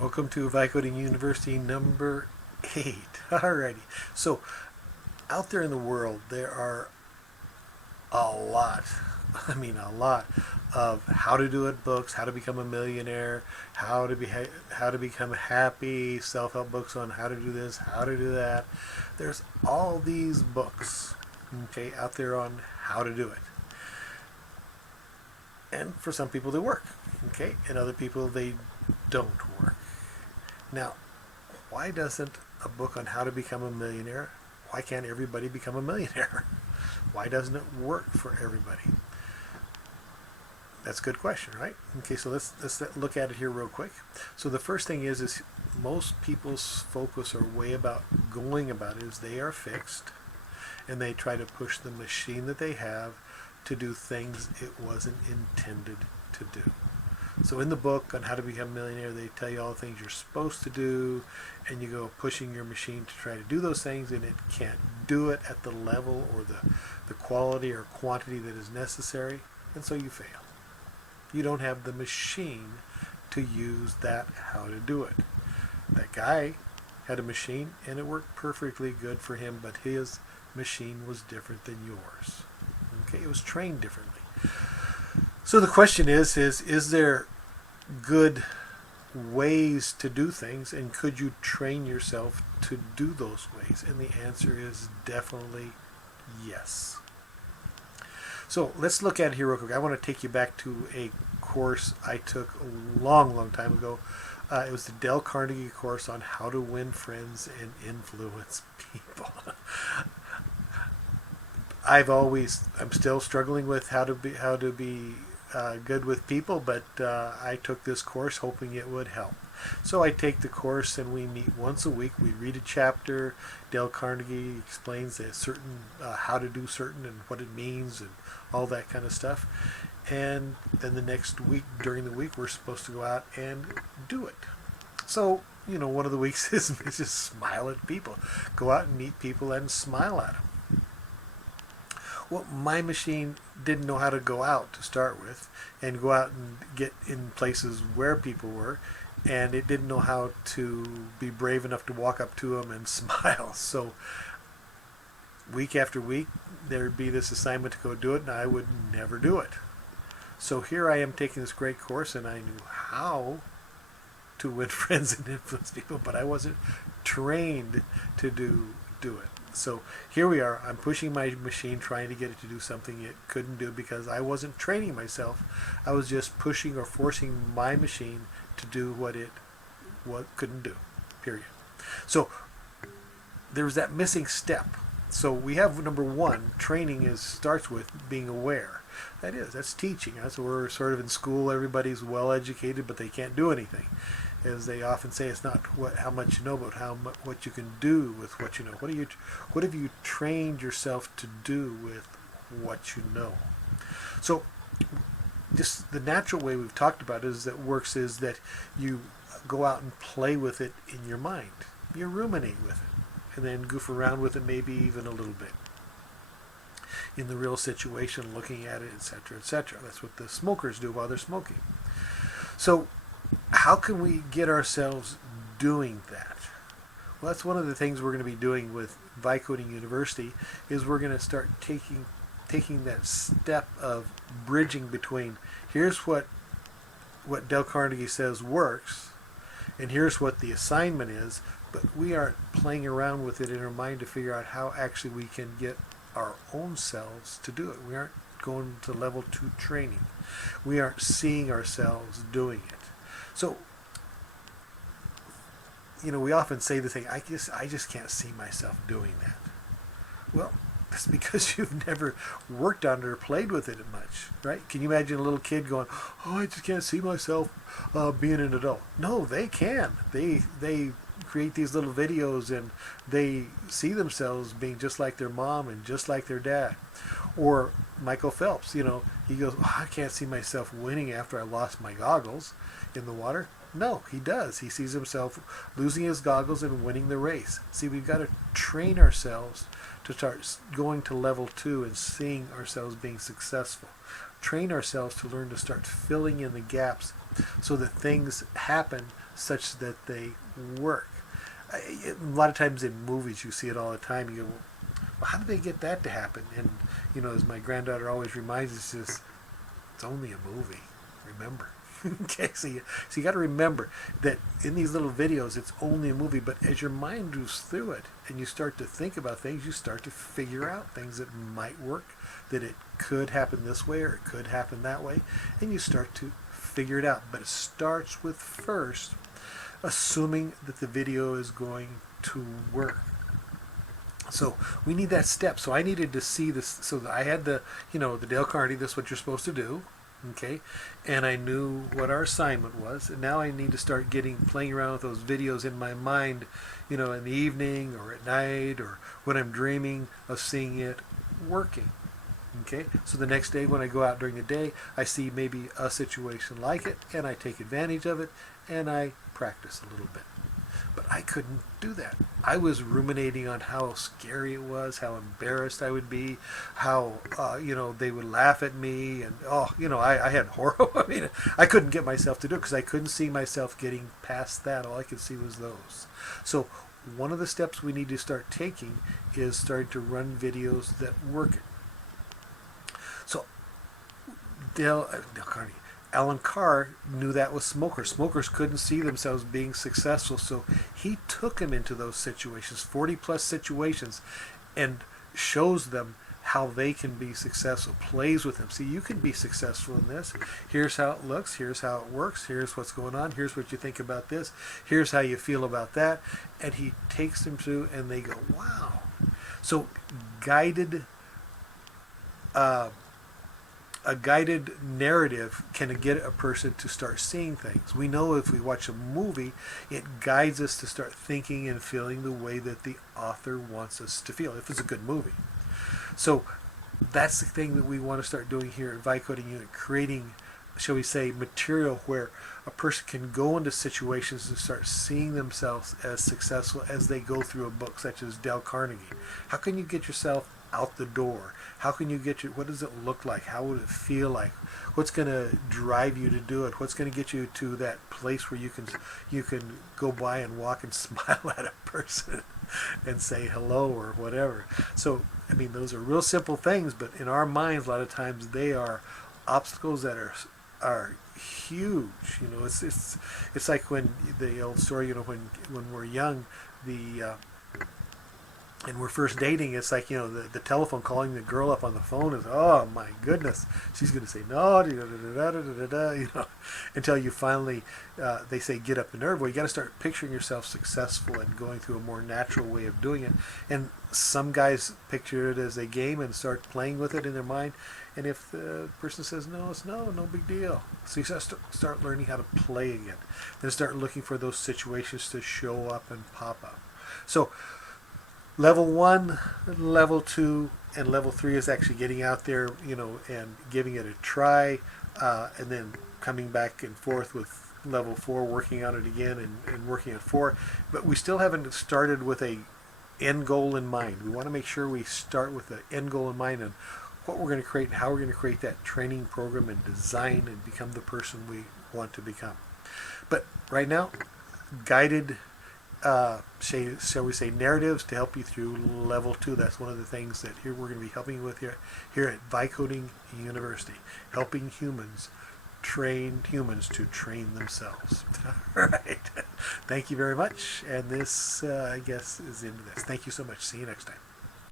Welcome to Vicoding University number 8. Alrighty. So, out there in the world, there are a lot, a lot of how to do it books, how to become a millionaire, how to become happy, self-help books on how to do this, how to do that. There's all these books, okay, out there on how to do it. And for some people they work, okay, and other people they don't work. Now, why doesn't a book on how to become a millionaire, why can't everybody become a millionaire? Why doesn't it work for everybody? That's a good question, right? Okay, so let's look at it here real quick. So the first thing is most people's focus or way about going about it is they are fixed and they try to push the machine that they have to do things it wasn't intended to do. So in the book on how to become a millionaire, they tell you all the things you're supposed to do, and you go pushing your machine to try to do those things, and it can't do it at the level or the quality or quantity that is necessary, and so you fail. You don't have the machine to use that how to do it. That guy had a machine, and it worked perfectly good for him, but his machine was different than yours. Okay, it was trained differently. So the question is there good ways to do things, and could you train yourself to do those ways? And the answer is definitely yes. So let's look at it here real quick. I want to take you back to a course I took a long time ago. It was the Dale Carnegie course on how to win friends and influence people. I'm still struggling with how to be good with people, but I took this course hoping it would help. So I take the course and we meet once a week. We read a chapter. Dale Carnegie explains a certain how to do certain and what it means and all that kind of stuff. And then the next week, during the week, we're supposed to go out and do it. So, one of the weeks is just smile at people. Go out and meet people and smile at them. Well, my machine didn't know how to go out to start with and go out and get in places where people were, and it didn't know how to be brave enough to walk up to them and smile. So week after week, there'd be this assignment to go do it, and I would never do it. So here I am taking this great course, and I knew how to win friends and influence people, but I wasn't trained to do it. So here we are. I'm pushing my machine, trying to get it to do something it couldn't do because I wasn't training myself. I was just pushing or forcing my machine to do what couldn't do. Period. So there's that missing step. So we have number one, training starts with being aware. That's teaching. That's where we're sort of in school. Everybody's well educated, but they can't do anything. As they often say, it's not how much you know, but what you can do with what you know. What have you trained yourself to do with what you know? So, just the natural way we've talked about is that you go out and play with it in your mind. You ruminate with it, and then goof around with it, maybe even a little bit in the real situation, looking at it, etc., etc. That's what the smokers do while they're smoking. So, how can we get ourselves doing that? Well, that's one of the things we're going to be doing with Vicoding University is we're going to start taking that step of bridging between here's what Dale Carnegie says works, and here's what the assignment is, but we aren't playing around with it in our mind to figure out how actually we can get our own selves to do it. We aren't going to level 2 training. We aren't seeing ourselves doing it. So, we often say the thing, I just can't see myself doing that. Well, that's because you've never worked on it or played with it much, right? Can you imagine a little kid going, I just can't see myself being an adult? No, they can. They create these little videos and they see themselves being just like their mom and just like their dad. Or Michael Phelps, he goes, I can't see myself winning after I lost my goggles in the water. No, he does. He sees himself losing his goggles and winning the race. See, we've got to train ourselves to start going to level 2 and seeing ourselves being successful. Train ourselves to learn to start filling in the gaps so that things happen such that they work. A lot of times in movies you see it all the time. You go, well, how did they get that to happen? And as my granddaughter always reminds us, it's only a movie. Remember. Okay, so you got to remember that in these little videos, it's only a movie. But as your mind moves through it and you start to think about things, you start to figure out things that might work, that it could happen this way or it could happen that way, and you start to figure it out. But it starts with first assuming that the video is going to work. So we need that step. So I needed to see this. So I had the Dale Carnegie, this is what you're supposed to do. Okay, and I knew what our assignment was, and now I need to start playing around with those videos in my mind, in the evening or at night or when I'm dreaming of seeing it working. Okay, so the next day when I go out during the day, I see maybe a situation like it, and I take advantage of it, and I practice a little bit. But I couldn't do that. I was ruminating on how scary it was, how embarrassed I would be, how they would laugh at me, and I had horror. I mean, I couldn't get myself to do it because I couldn't see myself getting past that. All I could see was those. So one of the steps we need to start taking is starting to run videos that work. So Dale Carnegie. Alan Carr knew that with smokers. Smokers couldn't see themselves being successful, so he took them into those situations, 40 plus situations, and shows them how they can be successful, plays with them. See, you can be successful in this. Here's how it looks. Here's how it works. Here's what's going on. Here's what you think about this. Here's how you feel about that. And he takes them through, and they go, wow. So a guided narrative can get a person to start seeing things. We know if we watch a movie, it guides us to start thinking and feeling the way that the author wants us to feel, if it's a good movie. So that's the thing that we want to start doing here at Vibe Coding Unit, creating, shall we say, material where a person can go into situations and start seeing themselves as successful as they go through a book such as Dale Carnegie. How can you get yourself out the door? How can you what does it look like? How would it feel like? What's going to drive you to do it? What's going to get you to that place where you can go by and walk and smile at a person and say hello or whatever? So, I mean, those are real simple things, but in our minds, a lot of times they are obstacles that are huge. It's like when the old story, when we're young, and we're first dating, it's like, the telephone, calling the girl up on the phone is, oh my goodness, she's going to say no, until you finally, they say get up the nerve. Well, you got to start picturing yourself successful and going through a more natural way of doing it. And some guys picture it as a game and start playing with it in their mind. And if the person says no, it's no big deal. So you start learning how to play again. Then start looking for those situations to show up and pop up. So level 1, level 2, and level 3 is actually getting out there, and giving it a try, and then coming back and forth with level 4, working on it again and working at 4. But we still haven't started with a end goal in mind. We want to make sure we start with the end goal in mind and what we're going to create and how we're going to create that training program and design and become the person we want to become. But right now, guided shall we say, narratives to help you through level 2. That's one of the things that here we're going to be helping you with here at Vibe Coding University, helping humans train humans to train themselves. All right. Thank you very much. And this, I guess, is the end of this. Thank you so much. See you next time.